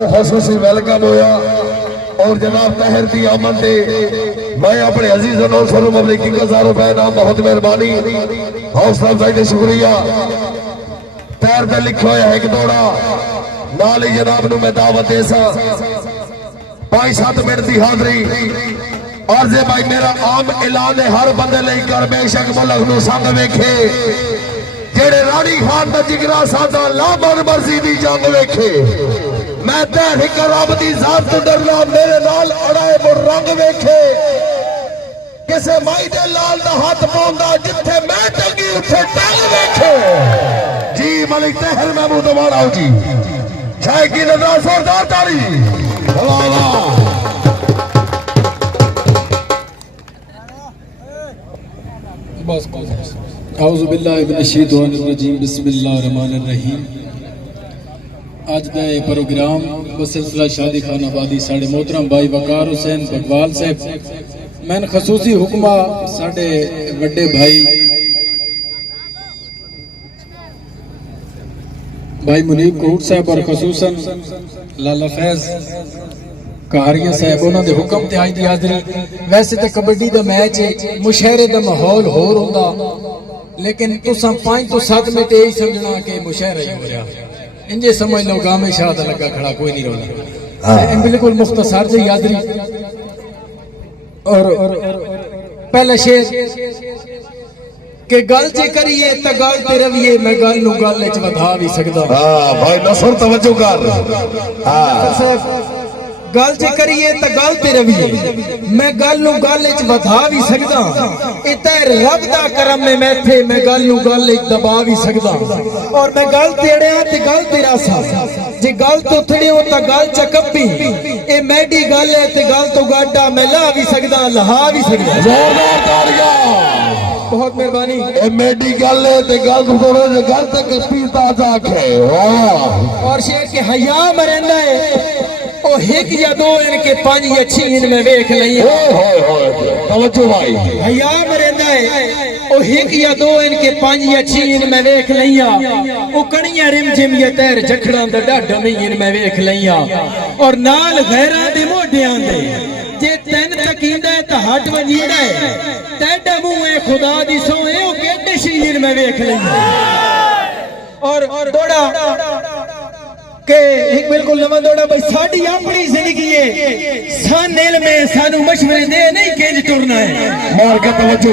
खसूसी वेलकम होया और जनाब तहर की आमद से मैं अपने अजीज और शोरूम पब्लिक 1000 रुपए नाम बहुत मेहरबानी हौसला अफजाई शुक्रिया पैर पे लिखा हुआ एक दौड़ा नाल ही जनाब नूं मैं दावत दे सा 5-7 मिनट की हाजरी और जे भाई मेरा आम ऐलान है हर बंदे लई कर बेशक मुल्क नूं संग वेखे जेड़े रानी खान दा जिगरा सादा लाबर मर्जी दी जंग वेखे मैं तैर रब दी जात तो डरना मेरे नाल अड़ाए वो रंग वेखे किसे माई दे लाल दा हाथ पाउंदा जिथे मैं टंगी उथे टंग वेखे जी मलिक तहर महमूद वाला जी चाहे की नजर जोरदार ताली बस औज़ु बिल्लाहि मिनश शैतानिर रजीम बिस्मिल्लाहिर रहमानिर रहीम आज का ये प्रोग्राम सिलसिला शादी खान आबादी साढ़े मोहतरम भाई वकार हुसैन बगवाल साहब मैंने खसूसी हुक्मा साढ़े बड़े भाई मुनीब कोट साहब और खसूसन लाला फैज कहारिया साहब उन्होंने हुक्म ते आई दी हाज़री वैसे तो कबड्डी का मैच है मुशहरे का माहौल होर होंदा लेकिन तुसां 5 तो 7 मिनट यही समझना कि मुशहरा ही हो रहा इंजे समझ लो गाँव में शाद लगा खड़ा कोई नहीं रोला बिल्कुल मुख्तसर से यादरी और पहला शेर के गल जे करिए त गल ते रविए मैं गल नु गल च वधा भी सकदा हां भाई नसर तवज्जो कर हां गल जे करिए त गल ते रविए मैं गल नु गल च वधा भी सकदा ए ते रब दा करम में मैं थे मैं गल नु गल च दबा भी सकदा और मैं गल तेड़िया ते गल तेरा सा जे गल तो थड़ियो त गल च कब्बी ए मैडी गल है ते गल तो गाडा मैं ला भी सकदा लहा भी सकदा जोरदार तालियां बहुत मेहरबानी ए मैडी गल है ते गल तो थोड़े गल तक पीता जाके वाह और शेर के हया मरेंदा है ओ एक या दो इनके 5 या 6 इनमें वेख लई तवज्जो भाई हया मरेंदा है ओ एक या दो इनके 5 या 6 इनमें वेख लईया ओ कणिया रिम जिम ये तैर जखड़ा दा डाढा में इनमें वेख लईया और नाल गैरां दे मोढियां दे जे तन तकींदा है त हट वजीदा है तेडा मुंह है खुदा दी सोए ओ केडे शीर में वेख लईया और दौड़ा के एक बिल्कुल नवा दौड़ा भाई साडी अपनी जिंदगी है सानेल में सानू मशवरे दे नहीं केंज टुरना है मार के तवज्जो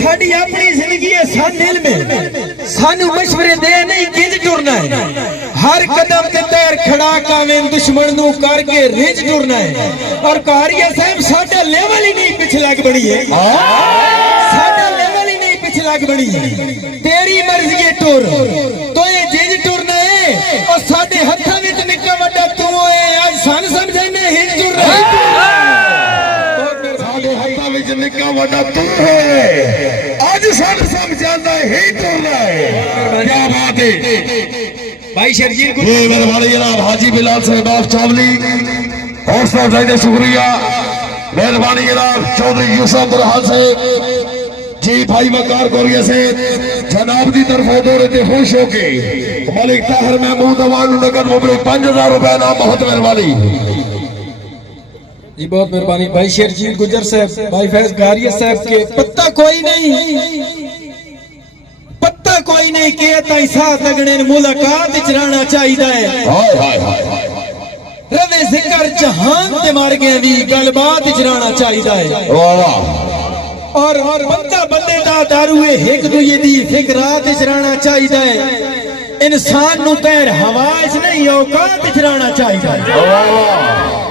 साडी अपनी जिंदगी है सानेल में सानू मशवरे दे नहीं केंज टुरना है हर कदम ते पैर खड़ा कावें दुश्मन नु करके रिज टुरना है और कहारिया साहब साडा लेवल ही नहीं पिछला बनी है साडा लेवल ही नहीं पिछला बनी है तेरी मर्जी है टुर तो ये जिंज टुरना है और साडे हत्थां विच निक्का वड्डा तू है आज सन समझने हिंज टुर रही साडे हत्थां विच निक्का वड्डा तू है आज सन समझांदा ही टुरना है क्या बात है भाई शर्जीर को ये मेरे बड़े जनाब हाजी बिलाल साहब ऑफ चावली हौसला अफजाई दे शुक्रिया मेहरबानी जनाब चौधरी यूसुफ बुरहान साहब जी भाई वकार कोरिया से जनाब की तरफ दौरे ते खुश होके मलिक ताहिर महमूद अवार्ड नगद मुबरक 5000 रुपए नाम बहुत मेहरबानी जी बहुत मेहरबानी भाई शेरजीत गुजर साहब भाई फैज गारिया साहब के पत्ता कोई नहीं के ताई साथ लगने मुलाकात विच रहना चाहिदा है हाय हाय हाय रवे जिक्र जहान ते मार गए भी गलबात विच रहना चाहिदा है वाह वाह और बंदा बंदे दा दारू है एक दूजे दी फिकरात विच रहना चाहिदा है इंसान नु तैर हवा विच नहीं औकात विच रहना चाहिदा है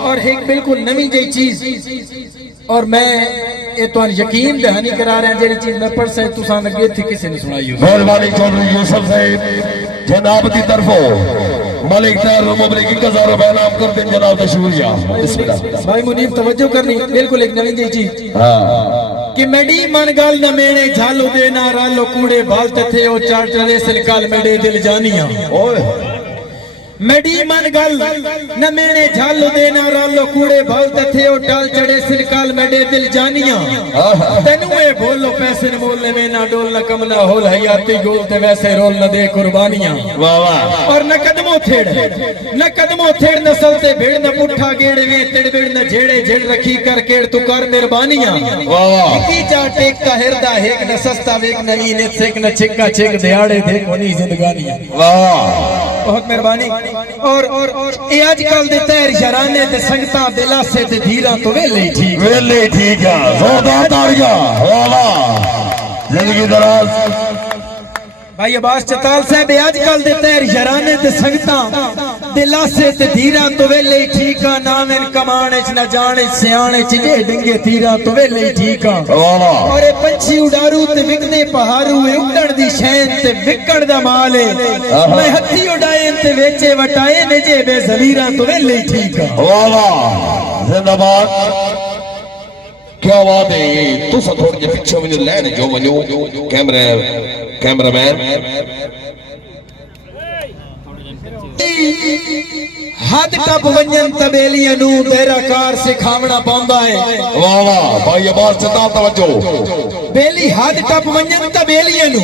और एक बिल्कुल नवी जी चीज और मैं ये तो यकीन दहानी करा रहा जेड़ी चीज मैं पढ़ से तुसा लगे थी किसी ने सुनाई हो मेहरबानी चौधरी यूसुफ साहब जनाब की तरफों मलिक ताहिर मुबरक 1000 रुपए नाम कर दें जनाब का शुक्रिया बिस्मिल्लाह भाई मुनीब तवज्जो करनी बिल्कुल एक नवी जी चीज हां कि मेडी मन गल न मेने झालो दे ना रालो कूड़े बाल थे ओ चार चले सिलकाल मेडे दिल जानिया ओए मेडी मन गल न मेने झालो देना रालो कूड़े भालते थे ओ टाल चढ़े सिरकाल मेडे दिल जानिया तेनू ए बोलो पैसे न मोल में ना डोल न कम ना होल हयाती गोल ते वैसे रोल न दे कुर्बानियां वाह वाह और न कदमों थेड़ न कदमों थेड़ नसल ते भेड़ न पुठा गेड़ वे तेड़ भेड़ न झेड़े झेड़ रखी कर केड़ तू कर मेहरबानियां वाह वाह की जा टेक का हिरदा हेक न सस्ता वेक न नी ने सेक न छिक्का छिक दिहाड़े दे कोनी जिंदगानियां वाह बहुत मेहरबानी और ये आजकल दे तैर शराने ते संगतां दे लासे ते धीरा तो वेले ठीक वेले ठीक है जोरदार तालियां वाह वाह जिंदगी दराज भाई अब्बास चताल साहब आजकल दे तैर शराने ते संगतां दे लासे ते धीरा तो वेले ठीक आ ना में कमाने च न जाने सियाने च जे डिंगे तीरा तो वेले ठीक आ वाह वाह और पंछी उडारू ते विकदे पहाड़ू ए उड़न दी शैन ते विकण दा माल है मैं हथी उड़ाए ते वेचे वटाए ने जे बे जमीरा तो वेले ठीक आ वाह वाह जिंदाबाद क्या बात है तू सा थोड़ी जे पीछे वञो लैन जो वञो कैमरामैन हद टप वंजन तबेलियां नू तेरा कार सिखावना पौंदा है वाह वाह भाई अब्बास चताल तवज्जो बेली हद टप वंजन तबेलियां नू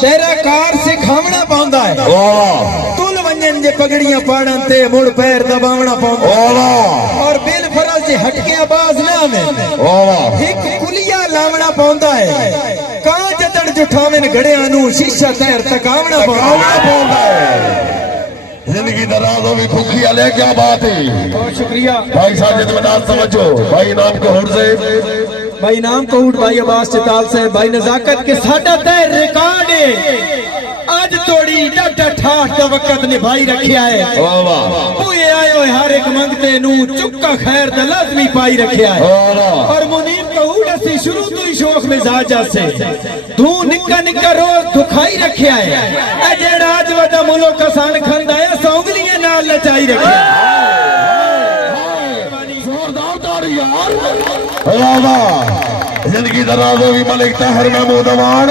तेरा कार सिखावना पौंदा है वाह वाह तुल वंजन जे पगड़ियां पाड़न ते मुड़ पैर दबावना पौंदा वाह वाह और बिल फरज जे हटके आवाज ना में वाह वाह एक कुलिया लावना पौंदा है कां जतन जुठावन घड़ियां नू शीशा तैर तकावना पौंदा है जिंदगी दराज हो भी भूखी आले क्या बात है बहुत शुक्रिया भाई साजिद मनाज समझो भाई नाम को हुर से भाई नाम कहूट भाई अब्बास चताल से भाई नजाकत के साडा तय रिकॉर्ड है आज तोड़ी डाटा ठाठ का वक्त निभाई रखिया है वाह वाह तू ये आयो हर एक मंगते नू चुक्का खैर द लाजमी पाई रखिया है वाह वाह और मुनीब कहूट असि शुरू तो ही शौक मिजाज से तू निक्का निक्का रोज दुखाई रखिया है ए जेड़ा आज वदा मुल्क कसान खंदा है सौंगलियां नाल नचाई रखिया जोरदार ताड़ियां वाह वाह जिंदगी दराज हो भी मलिक ताहिर महमूद अवान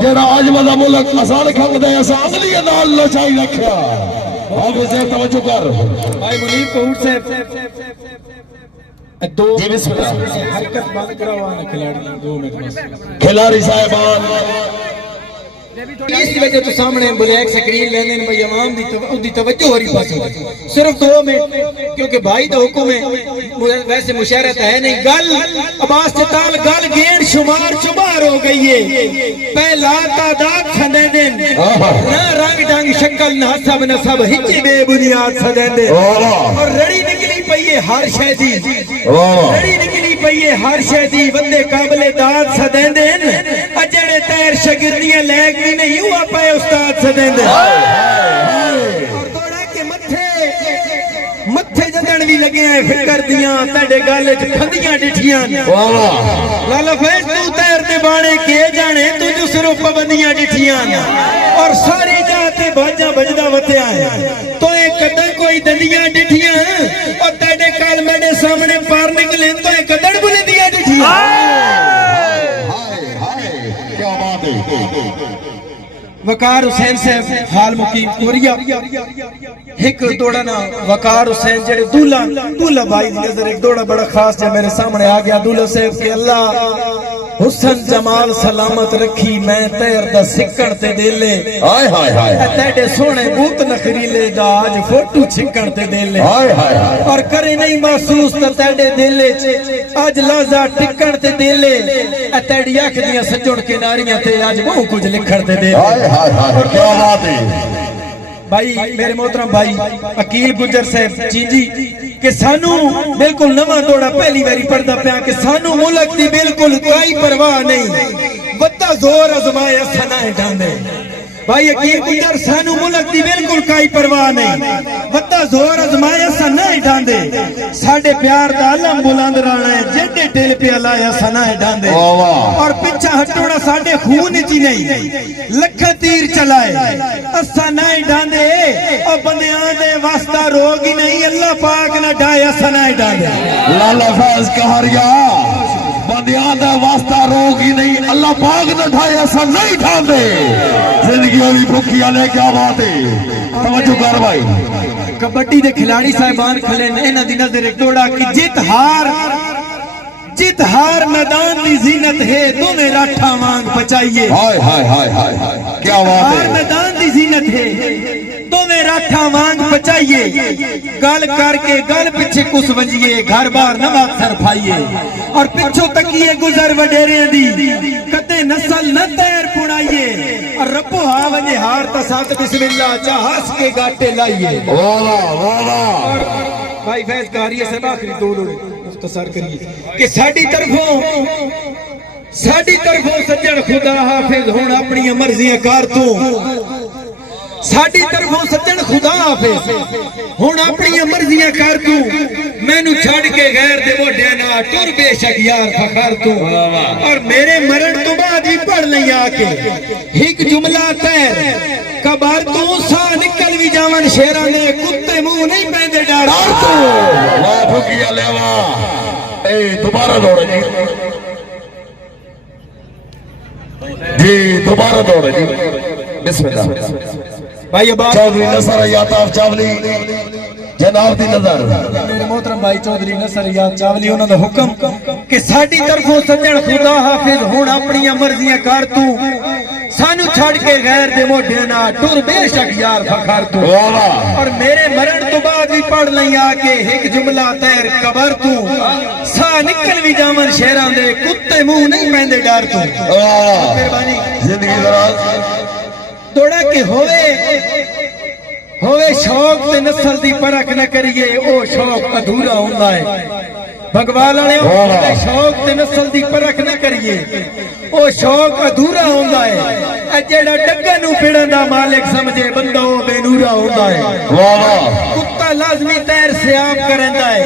जेड़ा आज वदा मुल्क कसान खंदा है सौंगलियां नाल नचाई रखिया अब इसे तवज्जो कर भाई मुनीब कहूट से दो जी बिस्मिल्लाह हरकत बंद करवाना खिलाड़ी 2 मिनट बस खिलाड़ी साहिबान इस वजह तो सामने ब्लैक स्क्रीन लेने भाई अवाम दी तवज्जो हो रही पास सिर्फ 2 मिनट क्योंकि भाई का हुक्म है वैसे मुशारत है नहीं गल अब्बास चताल गल गेड़ शुमार चुमार हो गई है पहला तादाद छंदे दिन ना रंग ढंग शक्ल ना सब न सब हिच्ची बेबुनियाद सदेंदे और रड़ी निकली पई है हर शय दी रड़ी निकली पई है हर शय दी बंदे काबिले दाद सदेंदे अजड़े तैर शगिर्दियां लैग नहीं हुआ पाए उस्ताद सदेंदे और दौड़ा के मत्थे जदन भी लगे हैं फिकर दियां तेरे गल च फंदियां डिठियां वाह वाह लाला फैज तू तैर दे बाणे के जाने तू जो सिर्फ पाबंदियां डिठियां और सारी जाते बाजा बजदा वत्या है तो एक कदर कोई दंदियां डिठियां और तेरे काल मेरे सामने पार निकले तो एक कदर बुलंदियां डिठियां क्या बात है वकार हुसैन साहब हाल मुकीम कोरिया एक दौड़ा ना वकार हुसैन जेड़े दूल्हा भाई दी नजर एक दौड़ा बड़ा खास जो मेरे सामने आ गया दूल्हा साहब के अल्लाह हुसन जमाल सलामत रखी मैं तैर दा सिक्कण ते देले हाय हाय हाय तेरे सोने बूत नखरीले दा आज फोटो छिक्कण ते देले हाय हाय और करे नहीं महसूस त तेरे दिले च आज लाजा टिकण ते देले तेरी अख दियां सजण किनारियां ते आज बहुत कुछ लिखण ते देले हाय हाय हाय क्या बात है भाई मेरे मोहतरम भाई अकील गुजर साहब चींजी कि सानू बिल्कुल नवा दौड़ा पहली बारी पढ़दा पिया कि सानू मुल्क दी बिल्कुल कोई परवाह नहीं बत्ता जोर अजमाए सना ढांदे भाई अकील गुजर सानू मुल्क दी बिल्कुल कोई परवाह नहीं बत्ता जोर अजमाए सना ढांदे साडे प्यार दा आलम बुलंद रहना है जेडे टेल पे लाया सना ढांदे और पीछा हटोना साडे खून च नहीं लख तीर चलाए असा नहीं ढांदे और बंदियां दे वास्ता रोग ही नहीं अल्लाह पाक ने ढाया सना ढांदे लाला फैज कहरिया बंदियां दा वास्ता रोग ही नहीं अल्लाह पाक ने ढाया सा नहीं ढांदे जिंदगी भी भूखी आले क्या बात है तवज्जो कर भाई कबड्डी दे खिलाड़ी साहिबान खले ने इन्हां दी नजर एक दौड़ा कि जित हार मैदान की जीनत है दोनों राठा वांग बचाइए हाय हाय हाय हाय हाय क्या बात हार है मैदान की जीनत है दोनों राठा वांग बचाइए गल करके गल पीछे कुछ वंजिए घर बार नवा सर फाइए और पिछों तकिए गुजर वडेरे दी कदे नस्ल न तैर पुणाइए और रब्बो हा वजे हार ता साथ बिस्मिल्लाह चा हंस के गाटे लाइए। वाह वाह भाई फैज कारिए से आखिरी दो मुख्तसर करिए कि साडी तरफों सज्जन खुदा हाफिज हुण अपनी मर्जियां कर तू साडी तरफों सज्जन खुदा हाफिज हुण अपनी मर्जियां कर तू मैनू छड़ के गैर दे मोढे ना टुर बेशक यार फखर तू और मेरे मरण तो बाद भी पढ़ लई आके एक जुमला तैर कबर तू सा निकल भी जावन शेरां दे कुत्ते मुंह नहीं पैंदे डर तू वाह भुकिया लेवा ए दोबारा दौड़ जी दोबारा दौड़ जी बिस्मिल्लाह भाई चौधरी नसर याताफ चावली जनाब दी नजर मेरे मोहतरम भाई चौधरी नसर याद चावली उन्हां दा हुक्म कि साडी तरफों सज्जन खुदा हाफिज हुण अपनी मर्जियां कर तू सानू छड़ के गैर दे मोढे ना टुर बेशक यार फखर तू और मेरे मरण तो बाद भी पढ़ लई आके एक जुमला तैर कबर तू सा निकल भी जावन शेरां दे कुत्ते मुंह नहीं पैंदे डर तू मेहरबानी जिंदगी दराज दौड़ा के होवे शौक ते नस्ल दी परख न करिए ओ शौक अधूरा हुंदा है भगवान वाले शौक ते नस्ल दी परख न करिए ओ शौक अधूरा हुंदा है जेड़ा डग्गा नू फिरन दा मालिक समझे बंदा ओ बेनूरा हुंदा है कुत्ता लाजमी तैर सियाब करंदा है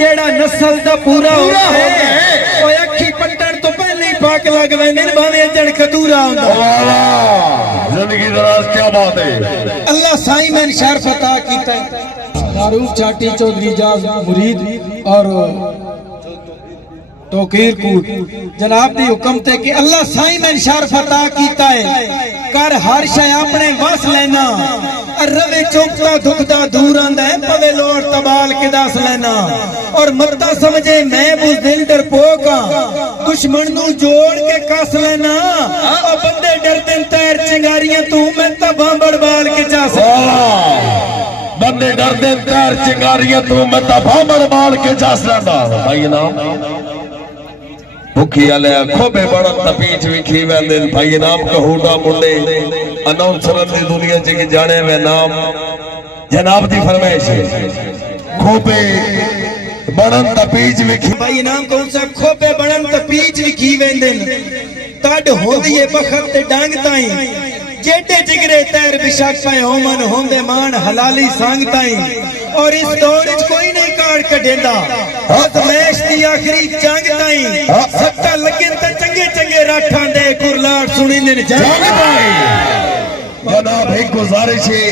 जेड़ा नस्ल दा पूरा हुंदा है ओ अखी पट्टण तो पहले ही पाक लग वेंदे ने भावे जड़ खतूरा हुंदा जिंदगी दराज क्या बात है अल्लाह साईं में शर्फ अता कीता है मारूफ चाटी चौधरी जाज मुरीद और तोकीर कूट जनाब दी हुक्म ते कि अल्लाह साईं में शर्फ अता कीता है कर हर शय अपने वस लेना रवे चौकता दुखदा दूर आंदा है पवे लोड़ तबाल के दस लेना और मत्ता समझे मैं बुज़दिल डरपोक दुश्मन नू जोड़ के कस लेना और बंदे डरदे तैर चिंगारियां तू मैं तबा बड़बाल के जास बंदे डरदे तैर चिंगारियां तू मैं तबा बड़बाल के जास लेना भाई नाम भुखी आले खोबे बड़न तपीच विखी वेंदे भाई नाम कहूड़ा मुंडे अनाउंसर दी दुनिया च के जाने वे नाम जनाब दी फरमाइश है खोबे बड़न तपीच विखी भाई नाम कौन सा खोबे बड़न तपीच विखी वेंदे तड होंदी है बखत ते डांग ताई जेटे जिगरे तैर बिशक पे होमन होंदे मान हलाली सांग ताई और इस दौर च कोई नहीं काट कढेंदा आजमैश दी आखिरी जंग ताई सट्टा लगे ते चंगे चंगे राठां दे कुरलाट सुनिंदे ने जंग ताई जनाब एक गुजारिश है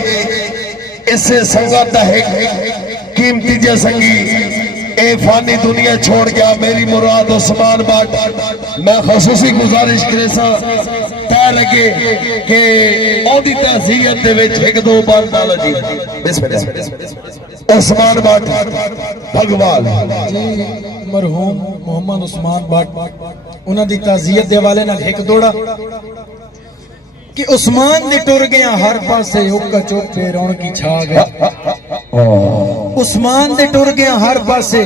इससे संगत है कीमती जे संगी ए फानी दुनिया छोड़ गया मेरी मुराद उस्मान बाट मैं खसूसी गुजारिश करे सा तय लगे कि ओदी तहसीयत दे विच एक दो बार डाल जी बिस्मिल्लाह उस्मान बाट भगवान जी मरहूम मोहम्मद उस्मान बाट उन्हां दी ताज़ियत दे हवाले नाल एक दोड़ा कि उस्मान दे टुर गया हर पासे उक्का चौके रौनकी छा गई उस्मान दे टुर गया हर पासे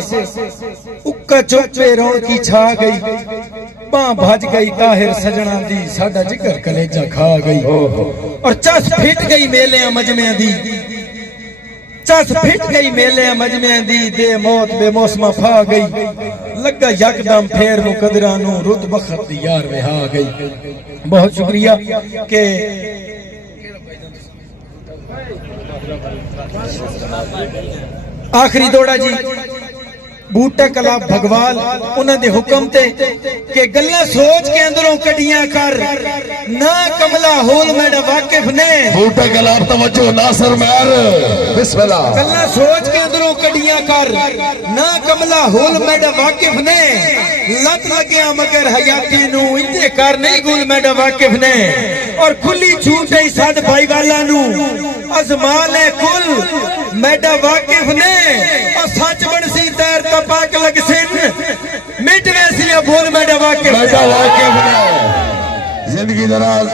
उक्का चौके रौनकी छा गई बां भज गई ताहिर सजना दी साडा जिगर कलेजा खा गई और चस फिट गई मेले मजमे दी चस फिट गई मेले मजमे दी दे मौत बेमौसमा फा गई लगा यकदम फेर मुकदरा नु रुत बखत दी यार वहा गई। बहुत शुक्रिया के आखिरी दौड़ा जी बूटा कला भगवान उन्होंने हुक्म ते के गल्ला सोच के अंदरों कटियां कर ना कमला होल मेरा वाकिफ ने बूटा कला तवज्जो नासर मेहर बिस्मिल्लाह गल्ला सोच के अंदरों कटियां कर ना कमला होल मेरा वाकिफ ने लत लग्या मगर हयाती नू इंजे कर नहीं गुल मेरा वाकिफ ने और खुली छूट है सद भाई वाला नू अजमाल है कुल मेरा वाकिफ ने और सच बनसी तैर पाक लग सिन मिट वैसी बोल मेरा वाकिफ ने जिंदगी दराज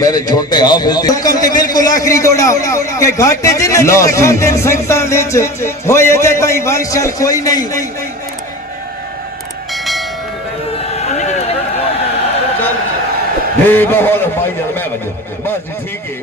मेरे छोटे हाफिज हुक्म ते बिल्कुल आखिरी दौड़ा के घाटे जिन्ने लो जी। घाटे संगतां विच होए जे ताई वर्षल कोई नहीं बहुत भाई जान मैं बस ठीक है।